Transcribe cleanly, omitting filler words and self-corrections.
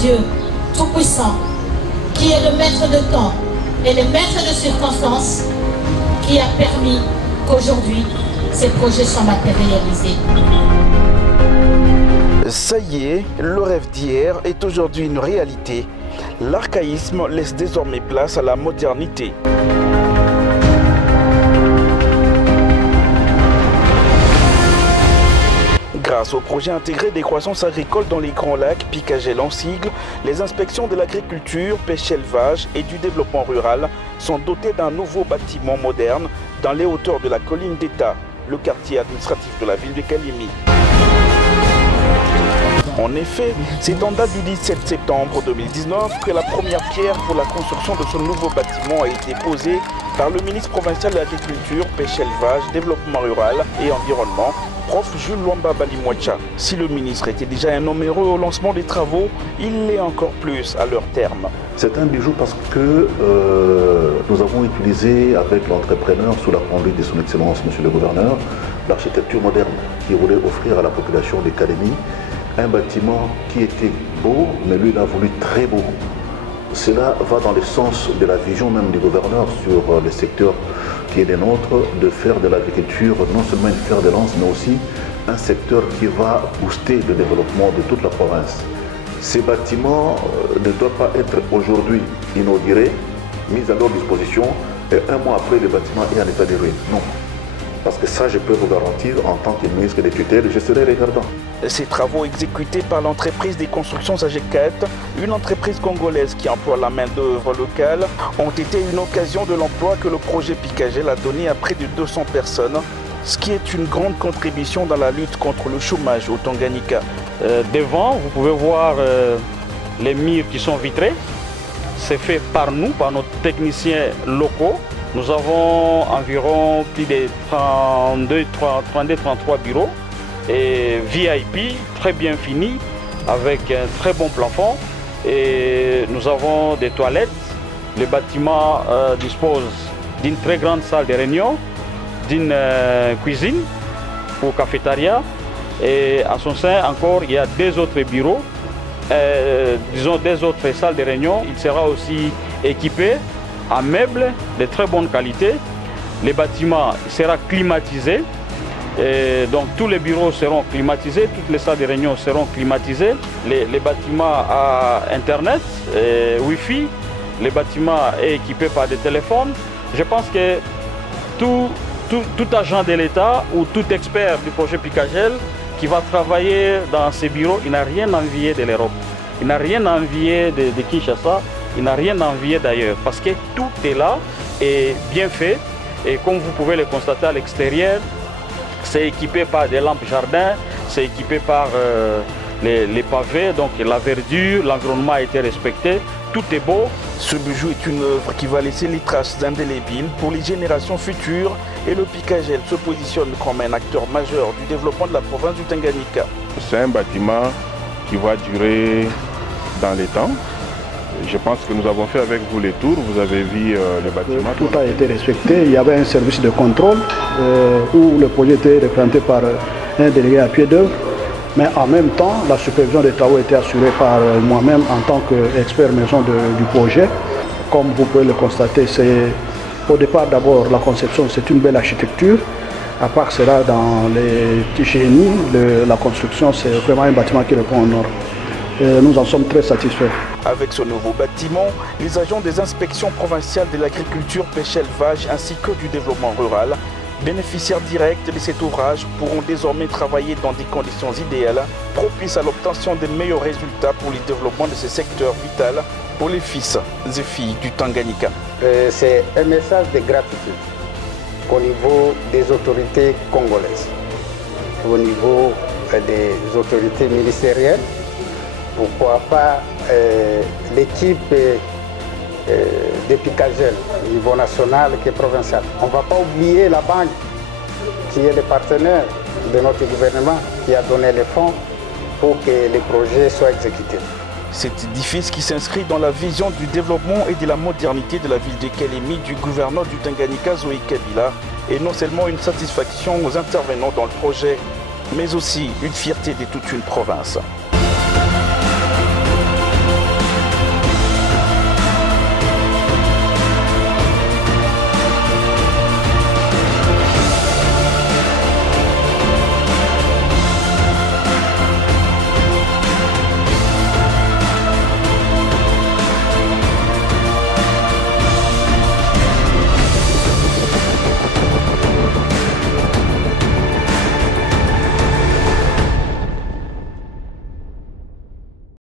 Dieu Tout-Puissant, qui est le maître de temps et le maître de circonstances, qui a permis qu'aujourd'hui, ces projets soient matérialisés. Ça y est, le rêve d'hier est aujourd'hui une réalité. L'archaïsme laisse désormais place à la modernité. Grâce au projet intégré des croissances agricoles dans les Grands Lacs, Picagel en sigle, les inspections de l'agriculture, pêche-élevage et du développement rural sont dotées d'un nouveau bâtiment moderne dans les hauteurs de la colline d'État, le quartier administratif de la ville de Kalemi. En effet, c'est en date du 17 septembre 2019 que la première pierre pour la construction de ce nouveau bâtiment a été posée par le ministre provincial de l'Agriculture, Pêche-Élevage, Développement Rural et Environnement, Prof. Jules Luamba Balimwacha. Si le ministre était déjà un homme heureux au lancement des travaux, il l'est encore plus à leur terme. C'est un bijou parce que nous avons utilisé avec l'entrepreneur sous la conduite de son Excellence, Monsieur le Gouverneur, l'architecture moderne qui voulait offrir à la population de Kalemi un bâtiment qui était beau, mais lui il a voulu très beau. Cela va dans le sens de la vision même du gouverneur sur le secteur qui est le nôtre, de faire de l'agriculture non seulement une fer de lance, mais aussi un secteur qui va booster le développement de toute la province. Ces bâtiments ne doivent pas être aujourd'hui inaugurés, mis à leur disposition, et un mois après le bâtiment est en état de ruine. Non. Parce que ça, je peux vous garantir, en tant que ministre des tutelles, je serai regardant. Ces travaux exécutés par l'entreprise des constructions AG4, une entreprise congolaise qui emploie la main-d'œuvre locale, ont été une occasion de l'emploi que le projet Picagel a donné à près de 200 personnes, ce qui est une grande contribution dans la lutte contre le chômage au Tanganyika. Devant, vous pouvez voir les murs qui sont vitrés. C'est fait par nous, par nos techniciens locaux. Nous avons environ plus de 32-33 bureaux et VIP, très bien finis, avec un très bon plafond. Et nous avons des toilettes. Le bâtiment dispose d'une très grande salle de réunion, d'une cuisine pour cafétéria. Et à son sein encore, il y a deux autres bureaux, disons deux autres salles de réunion. Il sera aussi équipé en meubles de très bonne qualité. Le bâtiment sera climatisé. Et donc tous les bureaux seront climatisés, toutes les salles de réunion seront climatisées. Les bâtiments à Internet, Wi-Fi, les bâtiments est équipé par des téléphones. Je pense que tout agent de l'État ou tout expert du projet Picagel qui va travailler dans ces bureaux, il n'a rien à envier de l'Europe. Il n'a rien à envier de Kinshasa. Il n'a rien à envier d'ailleurs parce que tout est là et bien fait. Et comme vous pouvez le constater à l'extérieur, c'est équipé par des lampes jardin, c'est équipé par les pavés, donc la verdure, l'environnement a été respecté, tout est beau. Ce bijou est une œuvre qui va laisser les traces indélébiles pour les générations futures et le Picagel se positionne comme un acteur majeur du développement de la province du Tanganyika. C'est un bâtiment qui va durer dans les temps. Je pense que nous avons fait avec vous les tours, vous avez vu le bâtiment. Tout a été respecté, il y avait un service de contrôle où le projet était représenté par un délégué à pied d'œuvre. Mais en même temps, la supervision des travaux était assurée par moi-même en tant qu'expert maison du projet. Comme vous pouvez le constater, c'est au départ d'abord la conception, c'est une belle architecture. À part cela, dans les petits génies, la construction, c'est vraiment un bâtiment qui répond aux normes. Nous en sommes très satisfaits. Avec ce nouveau bâtiment, les agents des inspections provinciales de l'agriculture, pêche-élevage ainsi que du développement rural, bénéficiaires directs de cet ouvrage, pourront désormais travailler dans des conditions idéales, propices à l'obtention des meilleurs résultats pour le développement de ce secteur vital pour les fils et filles du Tanganyika. C'est un message de gratitude au niveau des autorités congolaises, au niveau des autorités ministérielles. Pourquoi pas l'équipe de Picagel au niveau national et provincial. On ne va pas oublier la banque qui est le partenaire de notre gouvernement qui a donné les fonds pour que les projets soient exécutés. Cet édifice qui s'inscrit dans la vision du développement et de la modernité de la ville de Kalemi du gouverneur du Tanganyika, Zoé Kabila, est non seulement une satisfaction aux intervenants dans le projet, mais aussi une fierté de toute une province.